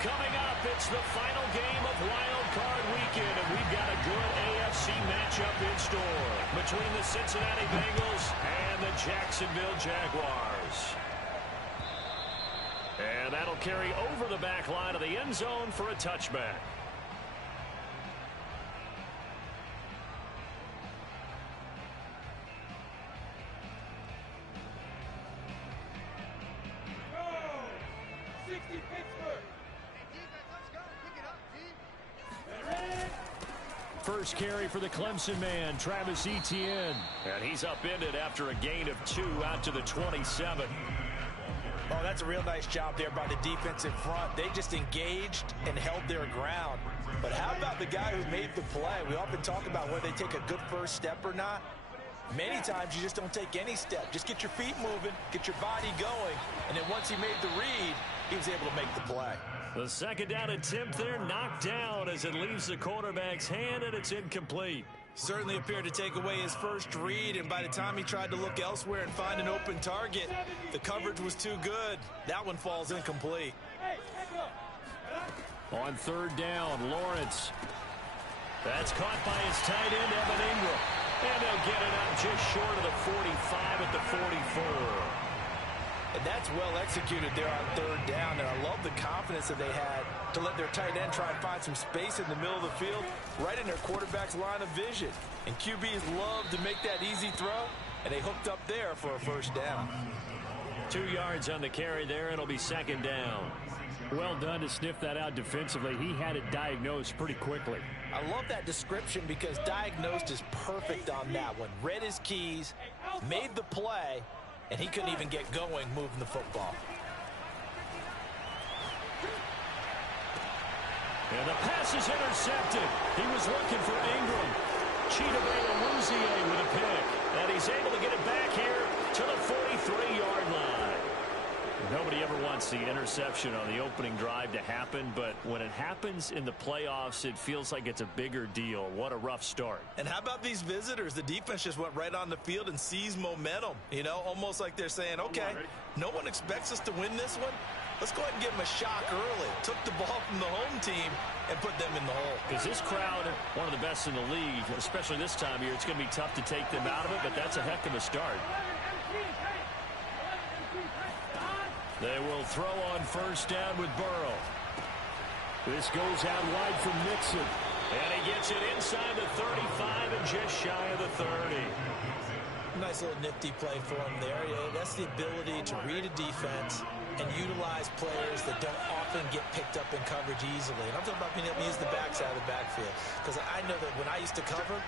Coming up, it's the final game of Wild Card Weekend, and we've got a good AFC matchup in store between the Cincinnati Bengals and the Jacksonville Jaguars. And that'll carry over the back line of the end zone for a touchback. First carry for the Clemson man, Travis Etienne. And he's upended after a gain of 2 out to the 27. Oh, that's a real nice job there by the defensive front. They just engaged and held their ground. But how about the guy who made the play? We often talk about whether they take a good first step or not. Many times you just don't take any step. Just get your feet moving, get your body going, and then once he made the read, he was able to make the play. The second down attempt there knocked down as it leaves the quarterback's hand, and it's incomplete. Certainly appeared to take away his first read, and by the time he tried to look elsewhere and find an open target, the coverage was too good. That one falls incomplete. On third down, Lawrence. That's caught by his tight end, Evan Ingram. And they'll get it out just short of the 45 at the 44. And that's well executed there on third down, and I love the confidence that they had to let their tight end try and find some space in the middle of the field, right in their quarterback's line of vision. And QBs love to make that easy throw, and they hooked up there for a first down. 2 yards on the carry there. It'll be second down. Well done to sniff that out defensively. He had it diagnosed pretty quickly. I love that description because diagnosed is perfect on that one. Read his keys, made the play, and he couldn't even get going moving the football. And the pass is intercepted. He was looking for Ingram. Chidobe with a pick. And he's able to get it back here to the 43-yard line. Nobody ever wants the interception on the opening drive to happen, but when it happens in the playoffs, it feels like it's a bigger deal. What a rough start. And how about these visitors? The defense just went right on the field and seized momentum. You know, almost like they're saying, okay, no one expects us to win this one. Let's go ahead and give them a shock early. Took the ball from the home team and put them in the hole. Is this crowd one of the best in the league, especially this time of year? It's going to be tough to take them out of it, but that's a heck of a start. They will throw on first down with Burrow. This goes out wide from Mixon. And he gets it inside the 35 and just shy of the 30. Nice little nifty play for him there. Yeah, that's the ability to read a defense and utilize players that don't often get picked up in coverage easily. And I'm talking about being able to use the backside of the backfield. Because I know that when I used to cover,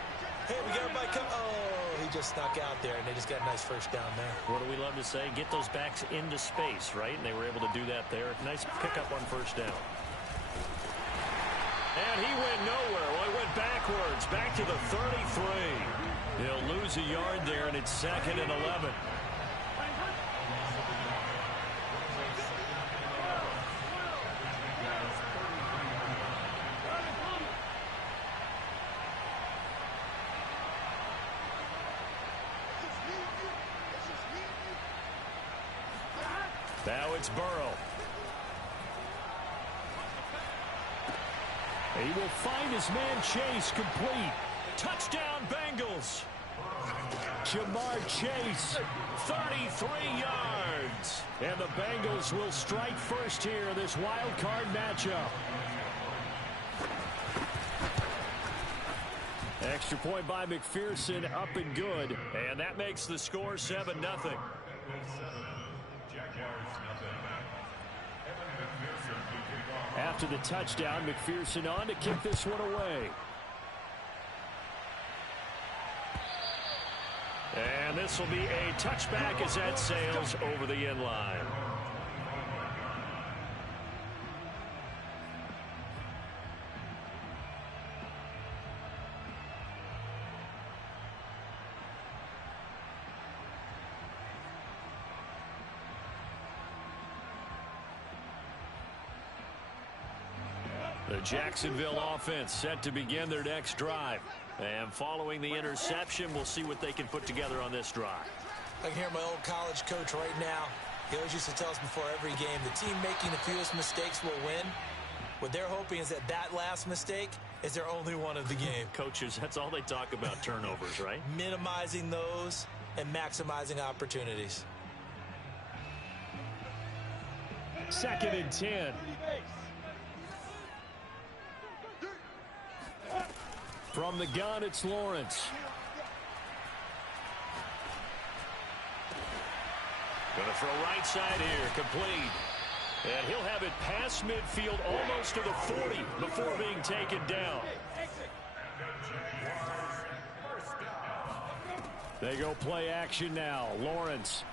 hey, we got everybody come. Oh, he just snuck out there, and they just got a nice first down there. What do we love to say? Get those backs into space, right? And they were able to do that there. Nice pickup on first down. And he went nowhere. Well, he went backwards, back to the 33. He'll lose a yard there, and it's 2nd and 11. Now it's Burrow. He will find his man Chase complete. Touchdown Bengals. Jamar Chase, 33 yards. And the Bengals will strike first here in this wild card matchup. Extra point by McPherson, up and good. And that makes the score 7-0. After the touchdown, McPherson on to kick this one away. And this will be a touchback as that sails over the end line. The Jacksonville offense set to begin their next drive. And following the interception, we'll see what they can put together on this drive. I can hear my old college coach right now. He always used to tell us before every game, the team making the fewest mistakes will win. What they're hoping is that that last mistake is their only one of the game. Coaches, that's all they talk about, turnovers, right? Minimizing those and maximizing opportunities. 2nd and 10. From the gun, it's Lawrence. Going to throw right side here, complete. And he'll have it past midfield almost to the 40 before being taken down. They go play action now. Lawrence.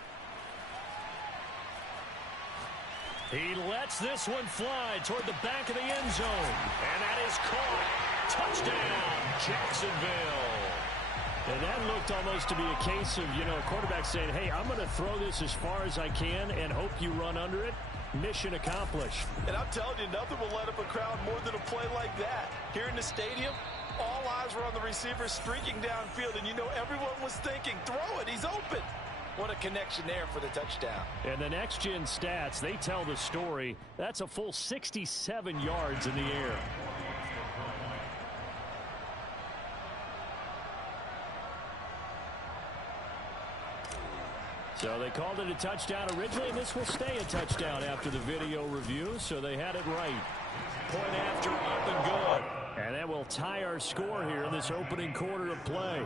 He lets this one fly toward the back of the end zone. And that is caught. Touchdown, Jacksonville. And that looked almost to be a case of, a quarterback saying, hey, I'm going to throw this as far as I can and hope you run under it. Mission accomplished. And I'm telling you, nothing will let up a crowd more than a play like that. Here in the stadium, all eyes were on the receiver streaking downfield, and everyone was thinking, throw it, he's open. What a connection there for the touchdown. And the next-gen stats, they tell the story. That's a full 67 yards in the air. So they called it a touchdown originally, and this will stay a touchdown after the video review, so they had it right. Point after, up and good. And that will tie our score here in this opening quarter of play.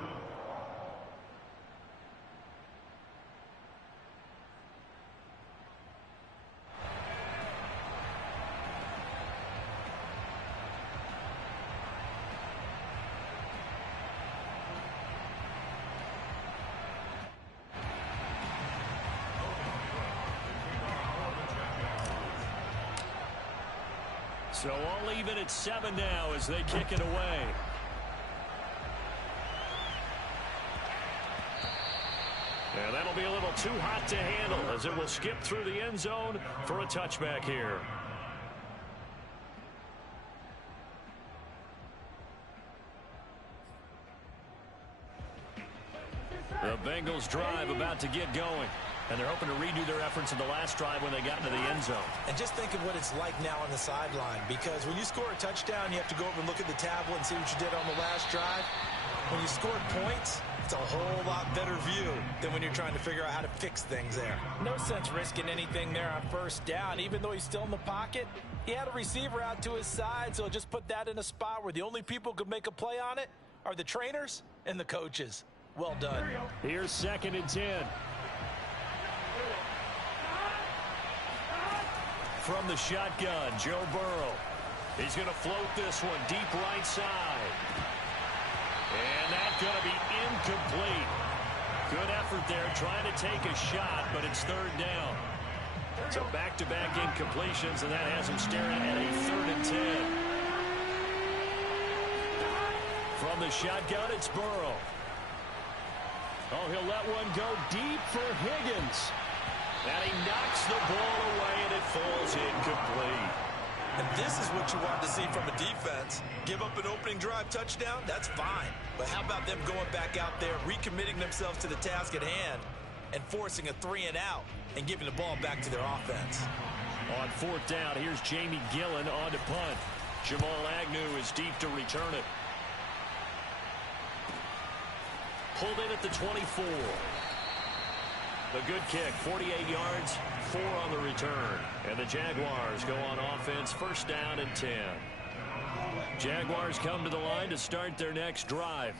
So all even at 7 now as they kick it away. And that'll be a little too hot to handle as it will skip through the end zone for a touchback here. The Bengals drive about to get going. And they're hoping to redo their efforts in the last drive when they got into the end zone. And just think of what it's like now on the sideline, because when you score a touchdown, you have to go over and look at the tablet and see what you did on the last drive. When you scored points, it's a whole lot better view than when you're trying to figure out how to fix things there. No sense risking anything there on first down. Even though he's still in the pocket, he had a receiver out to his side, so just put that in a spot where the only people who could make a play on it are the trainers and the coaches. Well done. Here's 2nd and 10. From the shotgun, Joe Burrow. He's going to float this one deep right side. And that's going to be incomplete. Good effort there trying to take a shot, but it's 3rd down. So back-to-back incompletions, and that has him staring at a 3rd and 10. From the shotgun, it's Burrow. Oh, he'll let one go deep for Higgins. And he knocks the ball away, and it falls incomplete. And this is what you want to see from a defense. Give up an opening drive touchdown, that's fine. But how about them going back out there, recommitting themselves to the task at hand, and forcing a 3-and-out, and giving the ball back to their offense. On 4th down, here's Jamie Gillen on to punt. Jamal Agnew is deep to return it. Pulled in at the 24. The good kick, 48 yards, 4 on the return. And the Jaguars go on offense, 1st down and 10. Jaguars come to the line to start their next drive.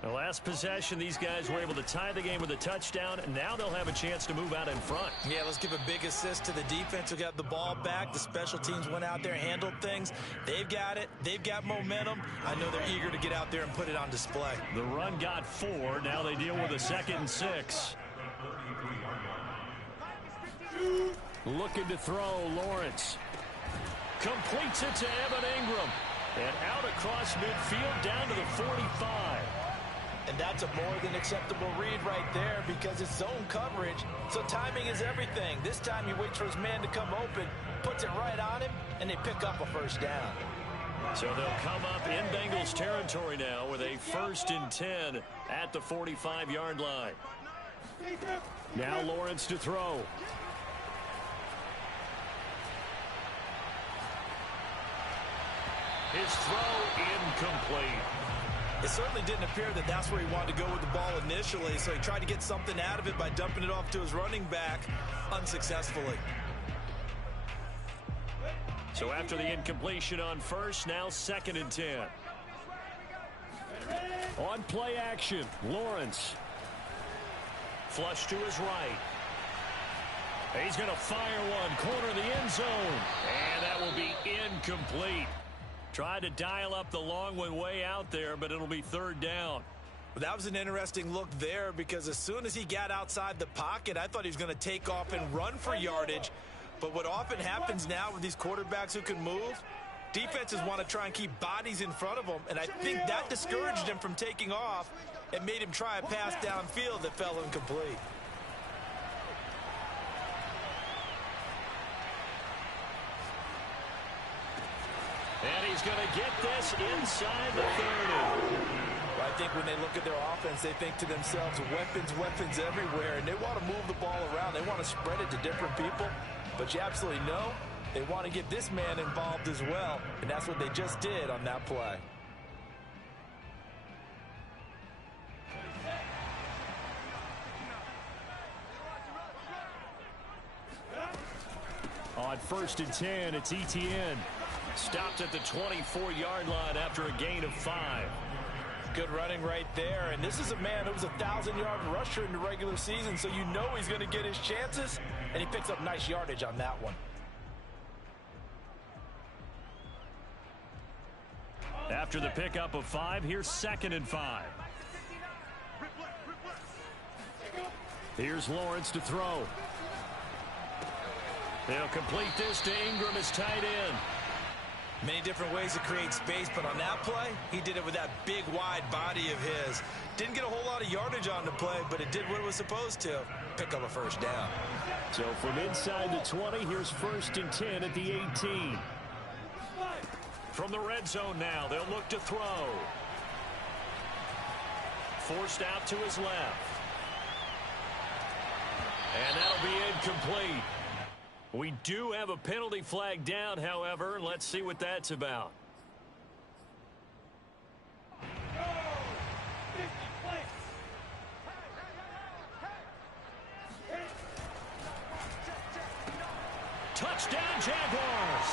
The last possession, these guys were able to tie the game with a touchdown, and now they'll have a chance to move out in front. Yeah, let's give a big assist to the defense who got the ball back. The special teams went out there, handled things. They've got it. They've got momentum. I know they're eager to get out there and put it on display. The run got 4. Now they deal with a 2nd and 6. Looking to throw, Lawrence. Completes it to Evan Ingram. And out across midfield down to the 45. And that's a more than acceptable read right there because it's zone coverage. So timing is everything. This time he waits for his man to come open, puts it right on him, and they pick up a 1st down. So they'll come up in Bengals territory now with a 1st and 10 at the 45-yard line. Now Lawrence to throw. His throw incomplete. It certainly didn't appear that that's where he wanted to go with the ball initially, so he tried to get something out of it by dumping it off to his running back unsuccessfully. So after the incompletion on first, now 2nd and 10. On play action, Lawrence. Flush to his right. He's going to fire one, corner of the end zone. And that will be incomplete. Tried to dial up the long one way out there, but it'll be 3rd down. Well, that was an interesting look there because as soon as he got outside the pocket, I thought he was going to take off and run for yardage. But what often happens now with these quarterbacks who can move, defenses want to try and keep bodies in front of them, and I think that discouraged him from taking off and made him try a pass downfield that fell incomplete. And he's going to get this inside the 30. I think when they look at their offense, they think to themselves, weapons, weapons everywhere, and they want to move the ball around. They want to spread it to different people, but you absolutely know they want to get this man involved as well, and that's what they just did on that play. On 1st and 10, it's Etienne. Stopped at the 24-yard line after a gain of 5. Good running right there, and this is a man who was a 1,000-yard rusher in the regular season, so you know he's going to get his chances, and he picks up nice yardage on that one. After the pickup of 5, here's 2nd and 5. Here's Lawrence to throw. They'll complete this to Ingram as tight end. Many different ways to create space, but on that play, he did it with that big, wide body of his. Didn't get a whole lot of yardage on the play, but it did what it was supposed to. Pick up a 1st down. So from inside the 20, here's 1st and 10 at the 18. From the red zone now, they'll look to throw. Forced out to his left. And that'll be incomplete. We do have a penalty flag down, however. Let's see what that's about. Touchdown, Jaguars.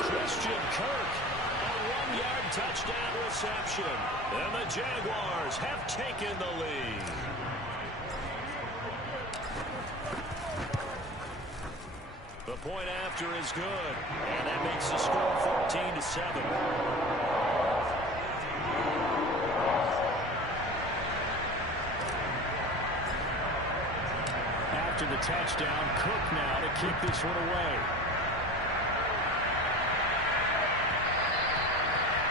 Christian Kirk, a 1-yard touchdown reception. And the Jaguars have taken the lead. The point after is good, and that makes the score 14-7. After the touchdown, Cook now to kick this one away.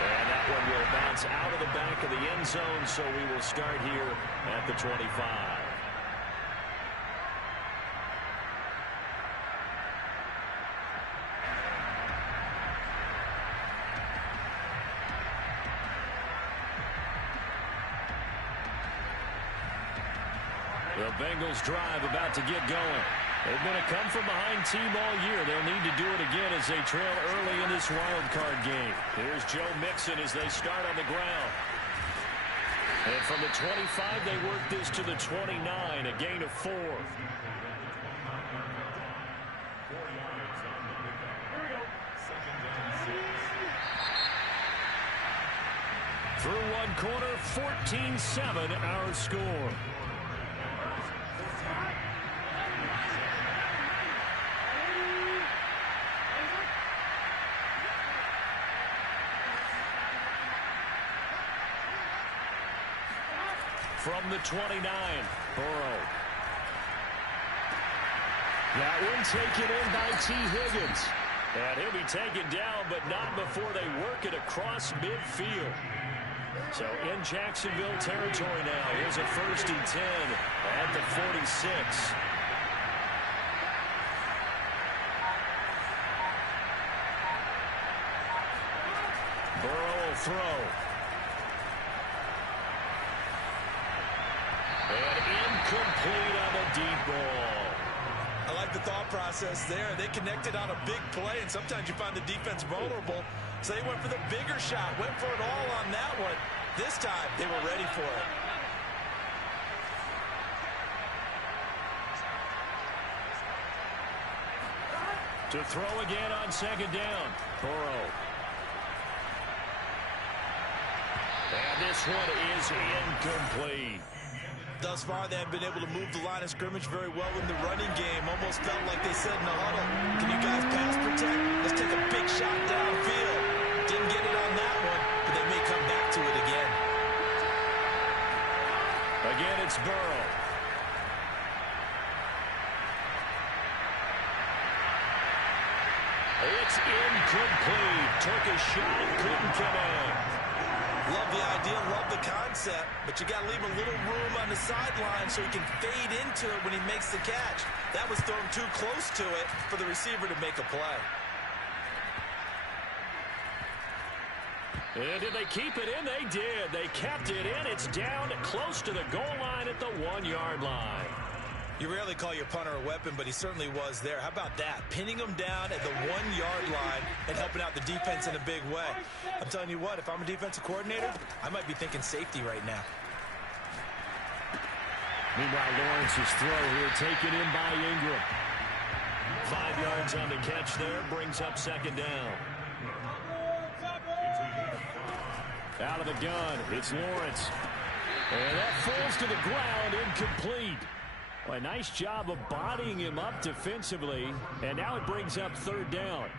And that one will bounce out of the back of the end zone, so we will start here at the 25. The Bengals drive about to get going. They've been a come-from-behind team all year. They'll need to do it again as they trail early in this wild card game. Here's Joe Mixon as they start on the ground. And from the 25, they work this to the 29, a gain of 4. Through one quarter, 14-7 our score. From the 29, Burrow. That one taken in by T. Higgins. And he'll be taken down, but not before they work it across midfield. So in Jacksonville territory now. Here's a 1st and 10 at the 46. Burrow will throw. And incomplete on the deep ball. I like the thought process there. They connected on a big play, and sometimes you find the defense vulnerable. So they went for the bigger shot, went for it all on that one. This time, they were ready for it. To throw again on second down. Burrow. And this one is incomplete. Thus far, they have been able to move the line of scrimmage very well in the running game. Almost felt like they said in the huddle, can you guys pass protect? Let's take a big shot downfield. Didn't get it on that one, but they may come back to it again. Again, it's Burrow. It's incomplete. Took a shot, couldn't connect. Love the idea, love the concept, but you got to leave a little room on the sideline so he can fade into it when he makes the catch. That was thrown too close to it for the receiver to make a play. And did they keep it in? They did. They kept it in. It's down close to the goal line at the 1-yard line. You rarely call your punter a weapon, but he certainly was there. How about that? Pinning him down at the 1-yard line and helping out the defense in a big way. I'm telling you what, if I'm a defensive coordinator, I might be thinking safety right now. Meanwhile, Lawrence's throw here taken in by Ingram. 5 yards on the catch there, brings up second down. Out of the gun, it's Lawrence. And that falls to the ground, incomplete. Well, a nice job of bodying him up defensively, and now it brings up third down.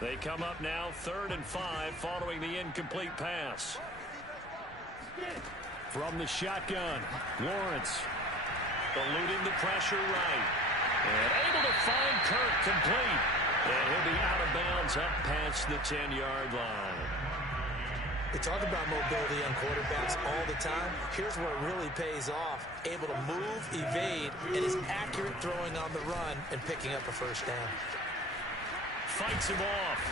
They come up now 3rd and 5 following the incomplete pass. From the shotgun, Lawrence eluding the pressure right. And able to find Kirk complete. And he'll be out of bounds up past the 10-yard line. We talk about mobility on quarterbacks all the time. Here's where it really pays off. Able to move, evade, and is accurate throwing on the run and picking up a first down. Fights him off.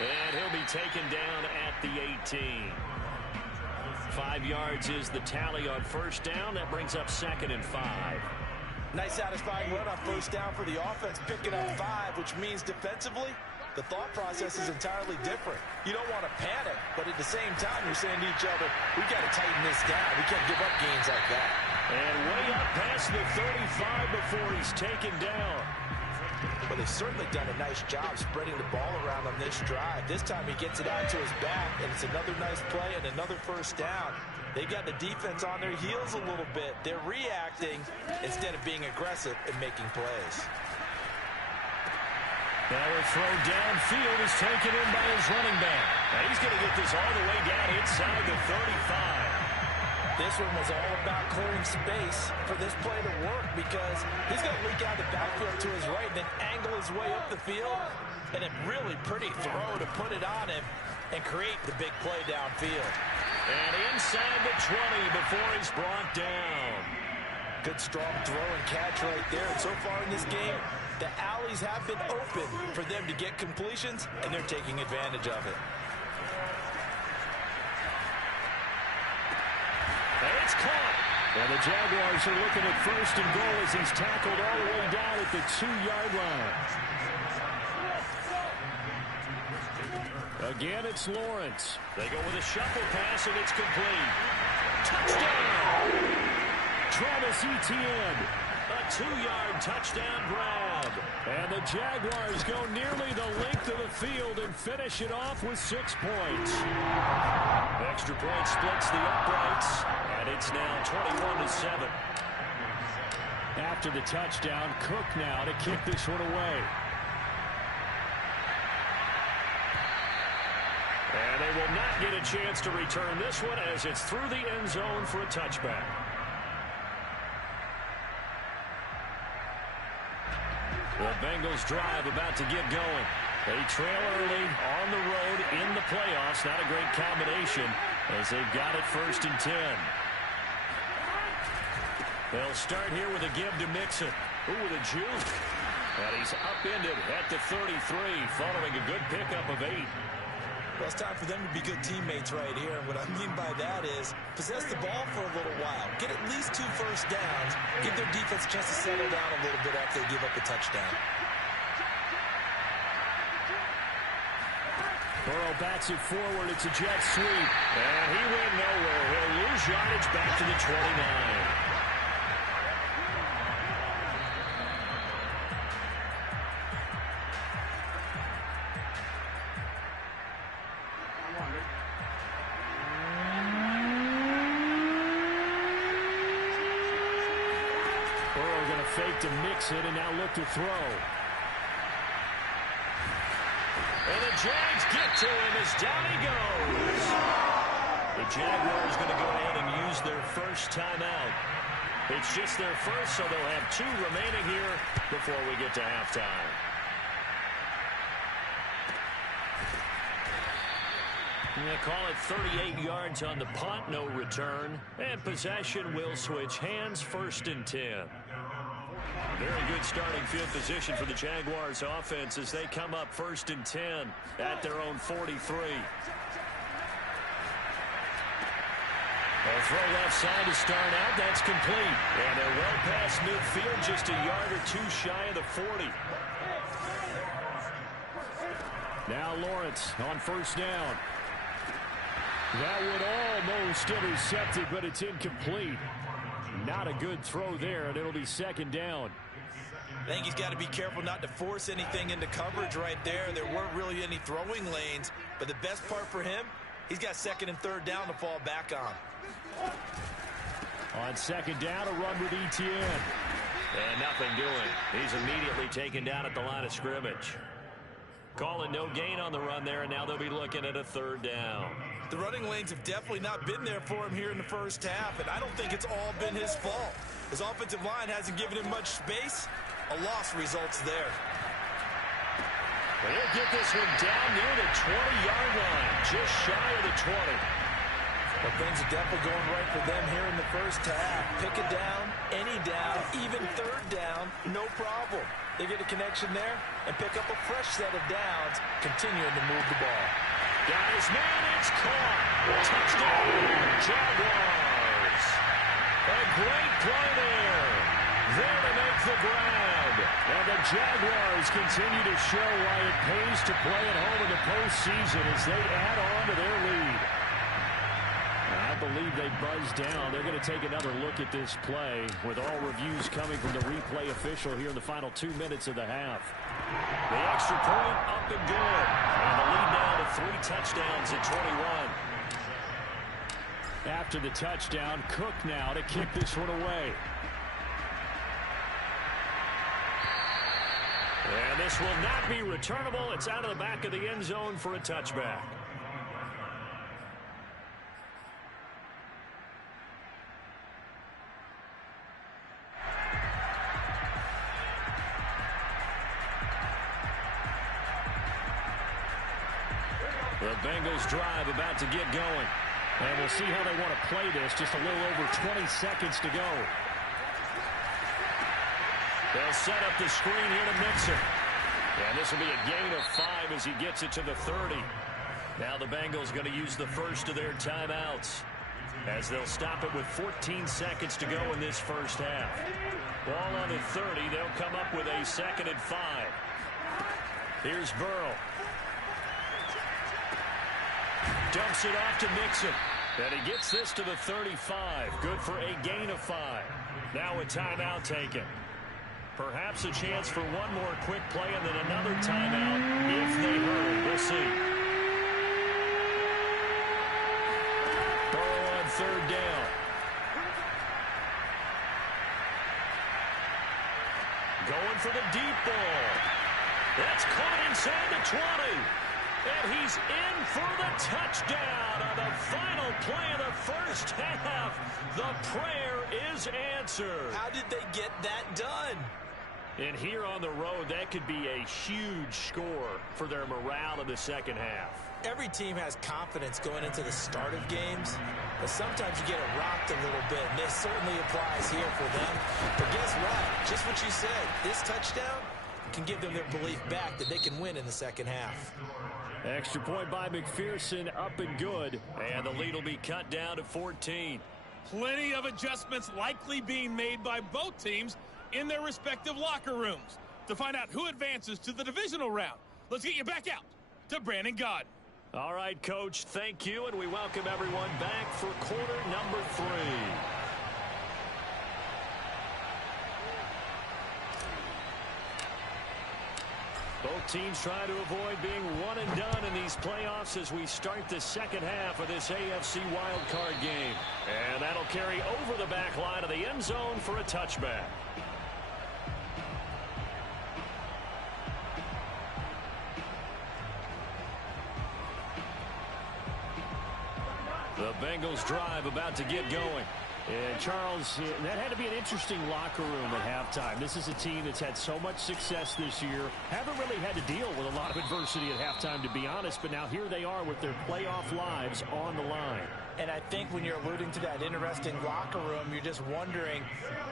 And he'll be taken down at the 18. 5 yards is the tally on first down. That brings up 2nd and 5. Nice satisfying run on first down for the offense, picking up 5, which means defensively, the thought process is entirely different. You don't want to panic, but at the same time, you're saying to each other, we got to tighten this down. We can't give up gains like that. And way up past the 35 before he's taken down. But they've certainly done a nice job spreading the ball around on this drive. This time he gets it out to his back, and it's another nice play and another first down. They've got the defense on their heels a little bit. They're reacting instead of being aggressive and making plays. Now a throw downfield is taken in by his running back. And he's going to get this all the way down inside the 35. This one was all about clearing space for this play to work because he's going to leak out the backfield to his right and then angle his way up the field. And a really pretty throw to put it on him and create the big play downfield. And inside the 20 before he's brought down. Good strong throw and catch right there. And so far in this game, the alleys have been open for them to get completions, and they're taking advantage of it. And it's caught. And the Jaguars are looking at 1st and goal as he's tackled all the way down at the 2-yard line. Again, it's Lawrence. They go with a shuffle pass, and it's complete. Touchdown! Travis Etienne. A 2-yard touchdown grab. And the Jaguars go nearly the length of the field and finish it off with 6 points. Extra point splits the uprights, and it's now 21-7. After the touchdown, Cook now to kick this one away. And they will not get a chance to return this one as it's through the end zone for a touchback. The Bengals drive about to get going. They trail early on the road in the playoffs. Not a great combination as they've got it 1st and 10. They'll start here with a give to Mixon. Ooh, with a juke. And he's upended at the 33 following a good pickup of 8. Well, it's time for them to be good teammates right here. And what I mean by that is possess the ball for a little while. Get at least 2 first downs. Give their defense a chance to settle down a little bit after they give up a touchdown. Burrow bats it forward. It's a jet sweep. And he went nowhere. He'll lose yardage back to the 29. Burrow going to fake to mix it and now look to throw. And the Jags get to him as down he goes. The Jaguars going to go ahead and use their first timeout. It's just their first, so they'll have 2 remaining here before we get to halftime. They call it 38 yards on the punt, no return. And possession will switch hands, 1st and 10. Very good starting field position for the Jaguars offense as they come up 1st and 10 at their own 43. They'll throw left side to start out. That's complete. And they're well past midfield, just a yard or 2 shy of the 40. Now Lawrence on 1st down. That would almost intercepted, but it's incomplete. Not a good throw there, and it'll be 2nd down. I think he's got to be careful not to force anything into coverage right there. There weren't really any throwing lanes, but the best part for him, he's got 2nd and 3rd down to fall back on. On 2nd down, a run with ETN. And nothing doing. He's immediately taken down at the line of scrimmage. Calling no gain on the run there, and now they'll be looking at a 3rd down. The running lanes have definitely not been there for him here in the first half, and I don't think it's all been his fault. His offensive line hasn't given him much space. A loss results there. They'll get this one down near the 20-yard line, just shy of the 20. But things are definitely going right for them here in the first half. Pick a down, any down, even 3rd down, no problem. They get a connection there and pick up a fresh set of downs, continuing to move the ball. Got his man, it's caught. Touchdown, Jaguars. A great play there. There to make the grab. And the Jaguars continue to show why it pays to play at home in the postseason as they add on to their lead. I believe they buzzed down. They're going to take another look at this play with all reviews coming from the replay official here in the final 2 minutes of the half. The extra point up and good. And the lead now to 3 touchdowns at 21. After the touchdown, Cook now to kick this one away. And this will not be returnable. It's out of the back of the end zone for a touchback. The Bengals drive about to get going. And we'll see how they want to play this. Just a little over 20 seconds to go. They'll set up the screen here to Mixon. And this will be a gain of 5 as he gets it to the 30. Now the Bengals going to use the first of their timeouts as they'll stop it with 14 seconds to go in this first half. Ball on the 30. They'll come up with a 2nd and 5. Here's Burrow. Dumps it off to Mixon. And he gets this to the 35. Good for a gain of 5. Now a timeout taken. Perhaps a chance for one more quick play and then another timeout if they hurry. We'll see. Burrow on 3rd down. Going for the deep ball. That's caught inside the 20. And he's in for the touchdown on the final play of the first half. The prayer is answered. How did they get that done? And here on the road, that could be a huge score for their morale in the second half. Every team has confidence going into the start of games, but sometimes you get it rocked a little bit, and this certainly applies here for them. But guess what? Just what you said, this touchdown can give them their belief back that they can win in the second half. Extra point by McPherson, up and good. And the lead will be cut down to 14. Plenty of adjustments likely being made by both teams in their respective locker rooms. To find out who advances to the divisional round, let's get you back out to Brandon Gaudin. All right, Coach, thank you, and we welcome everyone back for quarter number 3. Both teams try to avoid being one and done in these playoffs as we start the second half of this AFC wildcard game. And that'll carry over the back line of the end zone for a touchback. The Bengals drive about to get going. And Charles, that had to be an interesting locker room at halftime. This is a team that's had so much success this year. Haven't really had to deal with a lot of adversity at halftime, to be honest. But now here they are with their playoff lives on the line. And I think when you're alluding to that interesting locker room, you're just wondering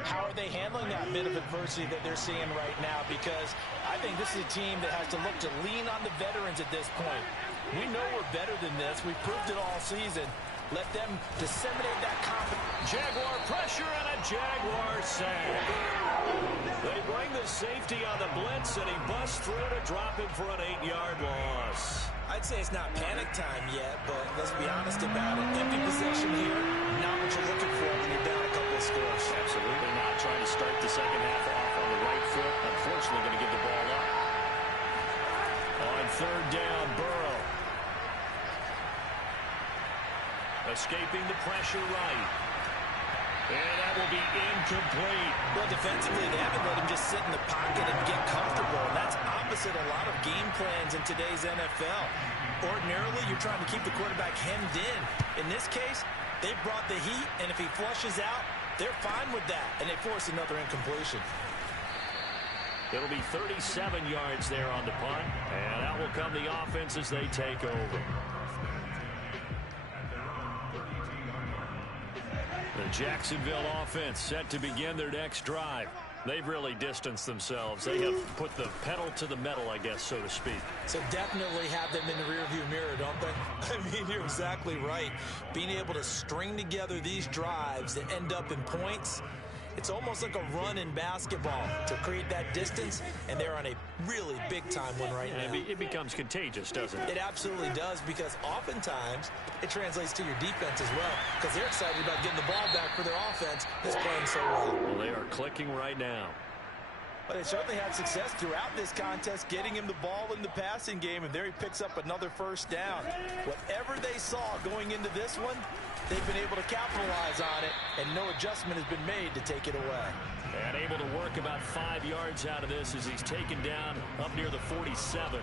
how are they handling that bit of adversity that they're seeing right now, because I think this is a team that has to look to lean on the veterans at this point. We know we're better than this. We proved it all season. Let them disseminate that confidence. Jaguar pressure and a Jaguar sack. They bring the safety on the blitz, and he busts through to drop him for an 8-yard loss. I'd say it's not panic time yet, but let's be honest about it. Empty possession here, not what you're looking for when you're down a couple of scores. Absolutely not. Trying to start the second half off on the right foot. Unfortunately, going to give the ball up. On third down, Burrow. Escaping the pressure right. And that will be incomplete. Well, defensively, they haven't let him just sit in the pocket and get comfortable. And that's opposite a lot of game plans in today's NFL. Ordinarily, you're trying to keep the quarterback hemmed in. In this case, they brought the heat, and if he flushes out, they're fine with that. And they force another incompletion. It'll be 37 yards there on the punt. And out will come the offense as they take over. The Jacksonville offense set to begin their next drive. They've really distanced themselves. They have put the pedal to the metal, I guess, so to speak. So definitely have them in the rearview mirror, don't they? I mean, you're exactly right. Being able to string together these drives that end up in points, it's almost like a run in basketball to create that distance, and they're on a really big-time one right now. It becomes contagious, doesn't it? It absolutely does, because oftentimes it translates to your defense as well, because they're excited about getting the ball back for their offense that's playing so well. Well, they are clicking right now. But they certainly had success throughout this contest, getting him the ball in the passing game, and there he picks up another first down. Whatever they saw going into this one, they've been able to capitalize on it, and no adjustment has been made to take it away. And able to work about 5 yards out of this as he's taken down up near the 47.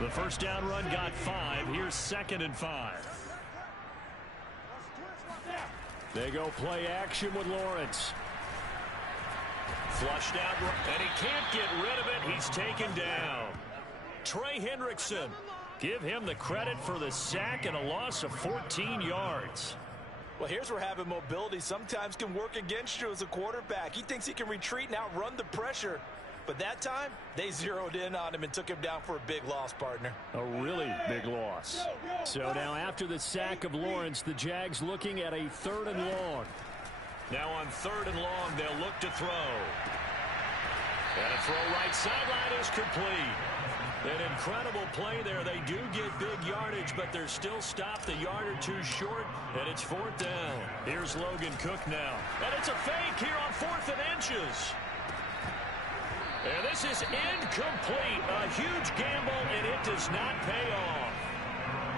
The first down run got 5. Here's 2nd and 5. They go play action with Lawrence. Flushed out, and he can't get rid of it. He's taken down. Trey Hendrickson. Give him the credit for the sack and a loss of 14 yards. Well, here's where having mobility sometimes can work against you as a quarterback. He thinks he can retreat and outrun the pressure. But that time, they zeroed in on him and took him down for a big loss, partner. A really big loss. So now after the sack of Lawrence, the Jags looking at a 3rd and long. Now on 3rd and long, they'll look to throw. And a throw right sideline is complete. An incredible play there. They do get big yardage, but they're still stopped a yard or two short, and it's 4th down. Here's Logan Cook now. And it's a fake here on 4th and inches. And this is incomplete. A huge gamble, and it does not pay off.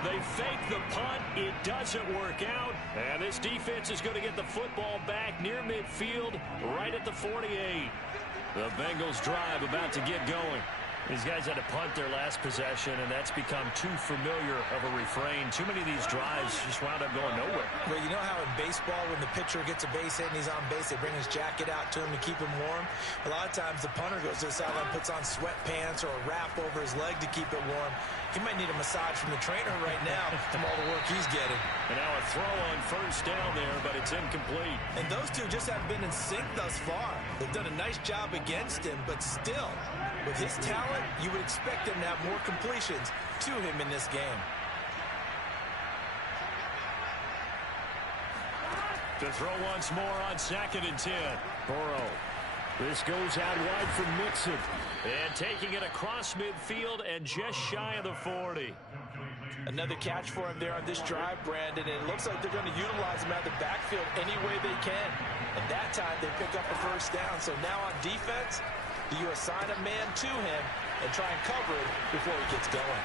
They fake the punt. It doesn't work out. And this defense is going to get the football back near midfield, right at the 48. The Bengals drive about to get going. These guys had to punt their last possession, and that's become too familiar of a refrain. Too many of these drives just wound up going nowhere. Well, you know how in baseball, when the pitcher gets a base hit and he's on base, they bring his jacket out to him to keep him warm? A lot of times the punter goes to the sideline, puts on sweatpants or a wrap over his leg to keep it warm. He might need a massage from the trainer right now from all the work he's getting. And now a throw on 1st down there, but it's incomplete. And those two just haven't been in sync thus far. They've done a nice job against him, but still, With his talent, you would expect him to have more completions to him in this game. To throw once more on 2nd and 10. Burrow. This goes out wide for Mixon. And taking it across midfield and just shy of the 40. Another catch for him there on this drive, Brandon. And it looks like they're going to utilize him out of the backfield any way they can. And that time they pick up a first down. So now on defense, do you assign a man to him and try and cover it before he gets going?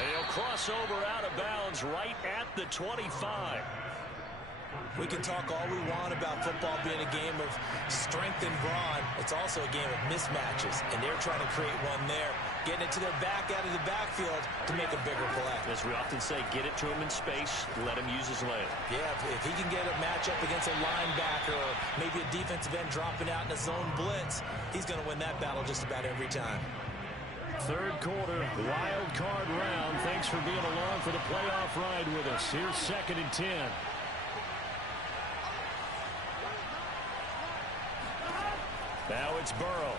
And he'll cross over out of bounds right at the 25. We can talk all we want about football being a game of strength and brawn. It's also a game of mismatches, and they're trying to create one there, getting it to their back out of the backfield to make a bigger play. As we often say, get it to him in space, let him use his leg. Yeah, if he can get a matchup against a linebacker or maybe a defensive end dropping out in a zone blitz, he's going to win that battle just about every time. Third quarter, wild card round. Thanks for being along for the playoff ride with us. Here's 2nd and 10. Now it's Burrow.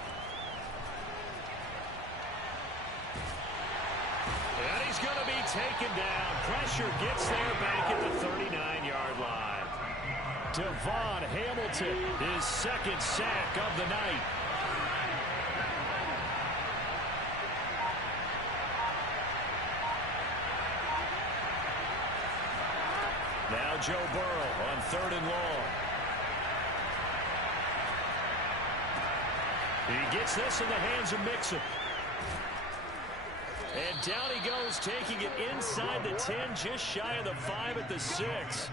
And he's going to be taken down. Pressure gets there back at the 39-yard line. Devon Hamilton, his 2nd sack of the night. Now Joe Burrow on 3rd and long. He gets this in the hands of Mixon. And down he goes, taking it inside the 10, just shy of the 5 at the 6.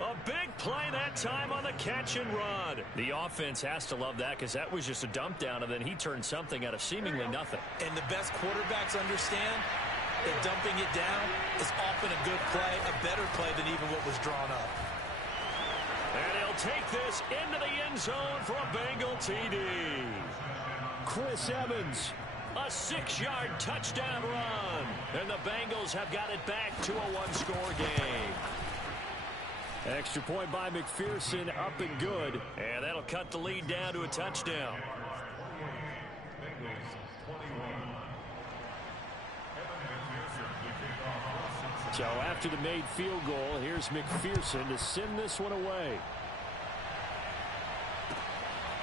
A big play that time on the catch and run. The offense has to love that because that was just a dump down, and then he turned something out of seemingly nothing. And the best quarterbacks understand that dumping it down is often a good play, a better play than even what was drawn up. And he'll take this into the end zone for a Bengal TD. Chris Evans. A 6-yard touchdown run. And the Bengals have got it back to a one-score game. Extra point by McPherson, up and good. And that'll cut the lead down to a touchdown. So after the made field goal, here's McPherson to send this one away.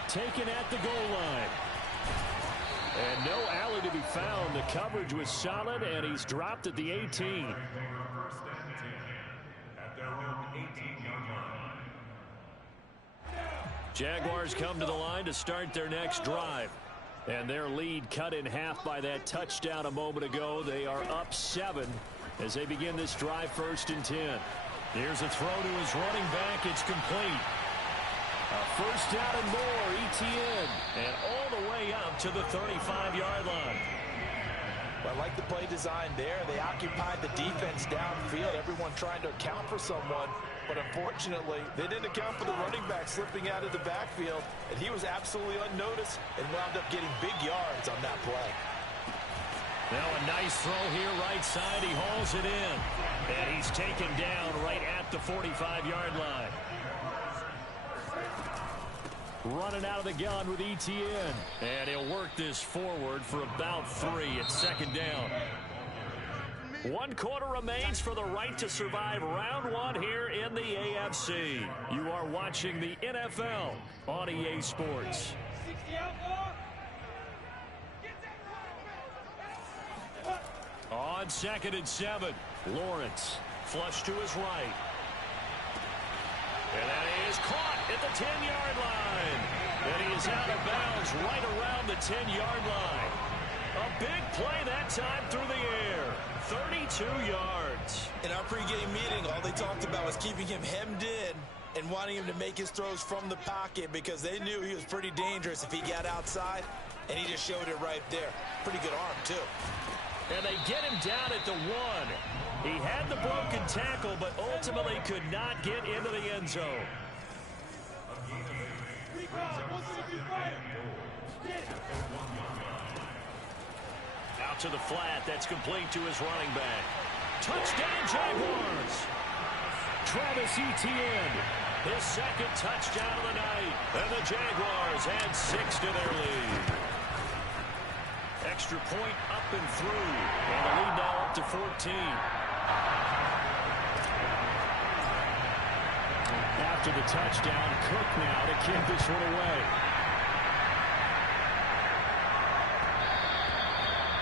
Taken at the goal line. And no alley to be found. The coverage was solid, and he's dropped at the 18. Jaguars come to the line to start their next drive. And their lead cut in half by that touchdown a moment ago. They are up 7 as they begin this drive, 1st and 10. Here's a throw to his running back. It's complete. A first down and more, ETN. And all the way up to the 35-yard line. Well, I like the play design there. They occupied the defense downfield, everyone trying to account for someone. But unfortunately, they didn't account for the running back slipping out of the backfield. And he was absolutely unnoticed and wound up getting big yards on that play. Now a nice throw here right side. He hauls it in. And he's taken down right at the 45-yard line. Running out of the gun with ETN. And he'll work this forward for about 3 at 2nd down. 1 quarter remains for the right to survive round 1 here in the AFC. You are watching the NFL on EA Sports. On 2nd and 7, Lawrence flush to his right. And that is caught at the 10-yard line. And he is out of bounds right around the 10-yard line. A big play that time through the air. 32 yards. In our pregame meeting, all they talked about was keeping him hemmed in and wanting him to make his throws from the pocket because they knew he was pretty dangerous if he got outside, and he just showed it right there. Pretty good arm, too. And they get him down at the 1. He had the broken tackle, but ultimately could not get into the end zone. Out to the flat. That's complete to his running back. Touchdown, Jaguars. Travis Etienne. His 2nd touchdown of the night. And the Jaguars add 6 to their lead. extra point up and through. And the lead now up to 14. After the touchdown, Cook now to kick this one away.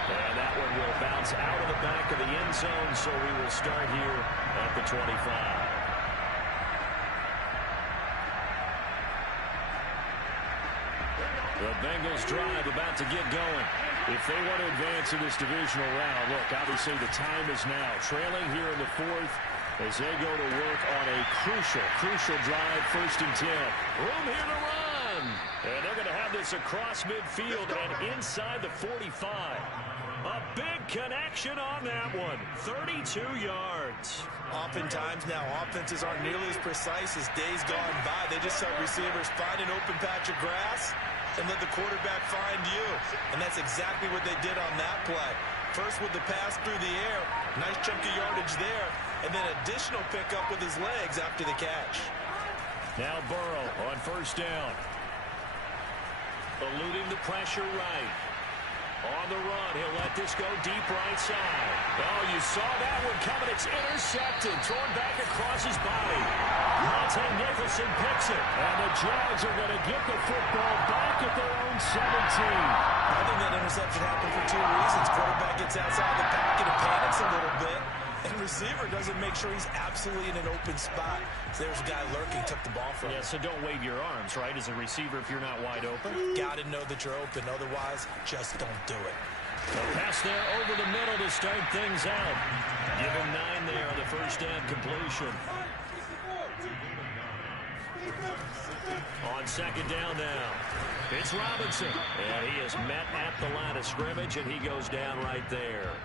And that one will bounce out of the back of the end zone, so we will start here at the 25. The Bengals drive about to get going. If they want to advance in this divisional round, look, obviously the time is now. Trailing here in the fourth as they go to work on a crucial drive, 1st and 10. Room here to run. And they're going to have this across midfield and inside the 45. A big connection on that one. 32 yards. Oftentimes now, offenses aren't nearly as precise as days gone by. They just help receivers find an open patch of grass and let the quarterback find you. And that's exactly what they did on that play. First with the pass through the air. Nice chunk of yardage there. And then additional pickup with his legs after the catch. Now Burrow on 1st down. Eluding the pressure right. On the run, he'll let this go deep right side. Oh, you saw that one coming. It's intercepted. Thrown back across his body. Monte Nicholson picks it. And the Jags are going to get the football back at their own 17. I think that interception happened for 2 reasons. Quarterback gets outside the pocket and panics a little bit. And receiver doesn't make sure he's absolutely in an open spot. So there's a guy lurking, took the ball from him. Yeah, so don't wave your arms, right, as a receiver if you're not wide open. Got to know that you're open. Otherwise, just don't do it. A pass there over the middle to start things out. Give him 9 there on the 1st down completion. On 2nd down now. It's Robinson. And he is met at the line of scrimmage, and he goes down right there.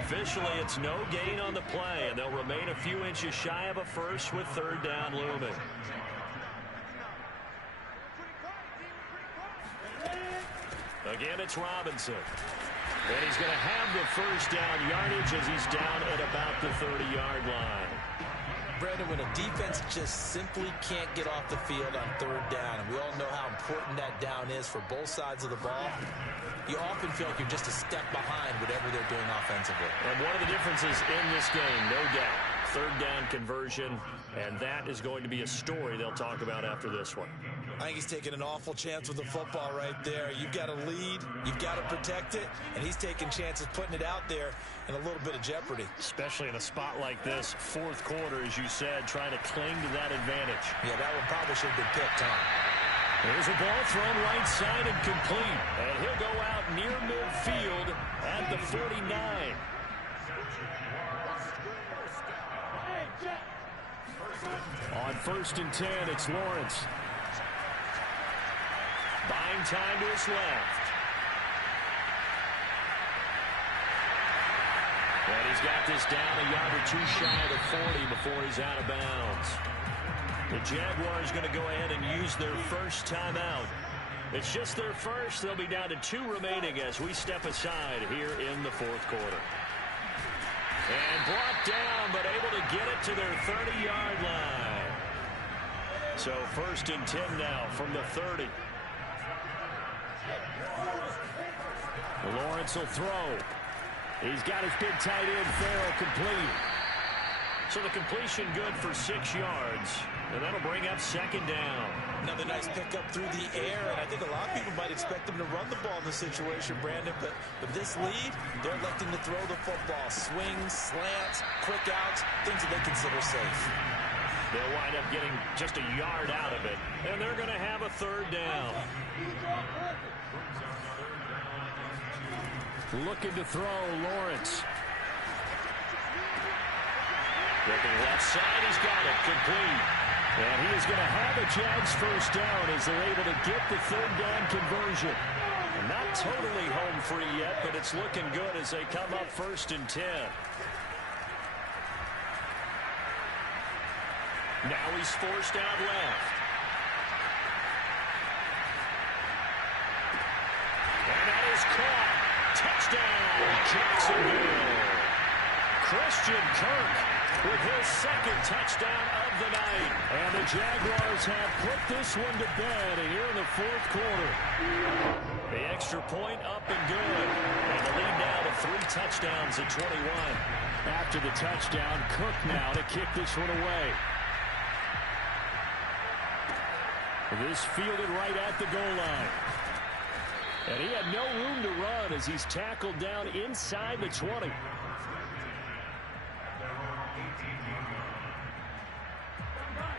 Officially, it's no gain on the play, and they'll remain a few inches shy of a first with 3rd down looming. Again, it's Robinson. And he's going to have the 1st down yardage as he's down at about the 30-yard line. Brandon, when a defense just simply can't get off the field on 3rd down, and we all know how important that down is for both sides of the ball, you often feel like you're just a step behind whatever they're doing offensively. And one of the differences in this game, no doubt, 3rd down conversion, and that is going to be a story they'll talk about after this one. I think he's taking an awful chance with the football right there. You've got to lead, you've got to protect it, and he's taking chances putting it out there in a little bit of jeopardy. Especially in a spot like this, 4th quarter, as you said, trying to cling to that advantage. Yeah, that one probably should have been picked, Tom. There's a ball thrown right side and complete. And he'll go out near midfield at the 49. On 1st and 10, it's Lawrence. Buying time to his left. And he's got this down a yard or 2 shy of the 40 before he's out of bounds. The Jaguars going to go ahead and use their 1st timeout. It's just their first. They'll be down to 2 remaining as we step aside here in the 4th quarter. And brought down, but able to get it to their 30-yard line. So 1st and 10 now from the 30. Lawrence will throw. He's got his big tight end, Farrell, complete. So the completion good for 6 yards. And that'll bring up 2nd down. Another nice pickup through the air, and I think a lot of people might expect them to run the ball in this situation, Brandon, but with this lead, they're electing to throw the football. Swings, slants, quick outs, things that they consider safe. They'll wind up getting just a yard out of it, and they're going to have a 3rd down. Looking to throw, Lawrence. Looking left side, he's got it, complete. And he is going to have a Jags 1st down as they're able to get the 3rd down conversion. Not totally home free yet, but it's looking good as they come up 1st and 10. Now he's forced out left. And that is caught. Touchdown, Jacksonville. Christian Kirk with his 2nd touchdown of the night. And the Jaguars have put this one to bed here in the 4th quarter. The extra point up and good. And the lead now to 3 touchdowns at 21. After the touchdown, Cook now to kick this one away. This fielded right at the goal line. And he had no room to run as he's tackled down inside the 20.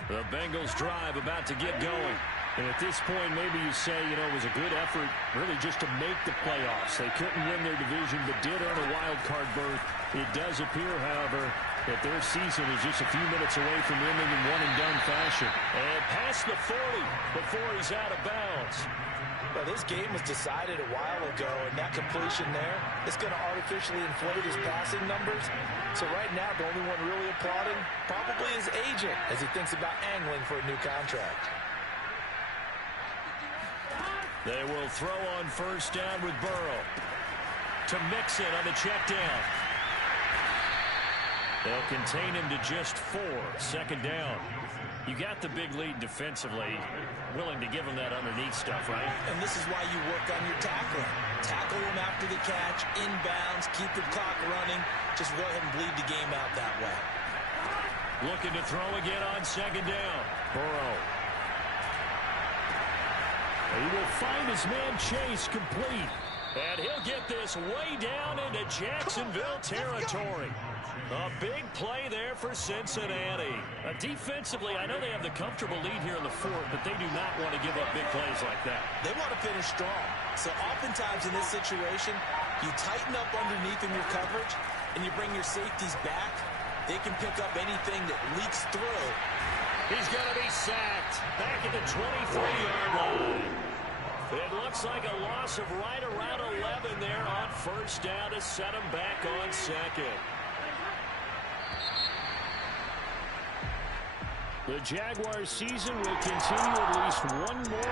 The Bengals drive about to get going. And at this point, maybe you say, you know, it was a good effort really just to make the playoffs. They couldn't win their division, but did earn a wild card berth. It does appear, however, that their season is just a few minutes away from ending in one-and-done fashion. And past the 40 before he's out of bounds. Well, this game was decided a while ago, and that completion there is going to artificially inflate his passing numbers. So right now, the only one really applauding probably his agent as he thinks about angling for a new contract. They will throw on first down with Burrow. To Mixon on the check down. They'll contain him to just 4. Second down. You got the big lead defensively. Willing to give him that underneath stuff, right? And this is why you work on your tackling. Tackle him after the catch, inbounds, keep the clock running. Just go ahead and bleed the game out that way. Looking to throw again on second down. Burrow. He will find his man Chase complete. And he'll get this way down into Jacksonville territory. A big play there for Cincinnati. Defensively, I know they have the comfortable lead here in the 4th, but they do not want to give up big plays like that. They want to finish strong. So oftentimes in this situation, you tighten up underneath in your coverage, and you bring your safeties back. They can pick up anything that leaks through. He's going to be sacked back at the 23-yard line. It looks like a loss of right around 11 there on first down to set him back on second. The Jaguars season will continue at least one more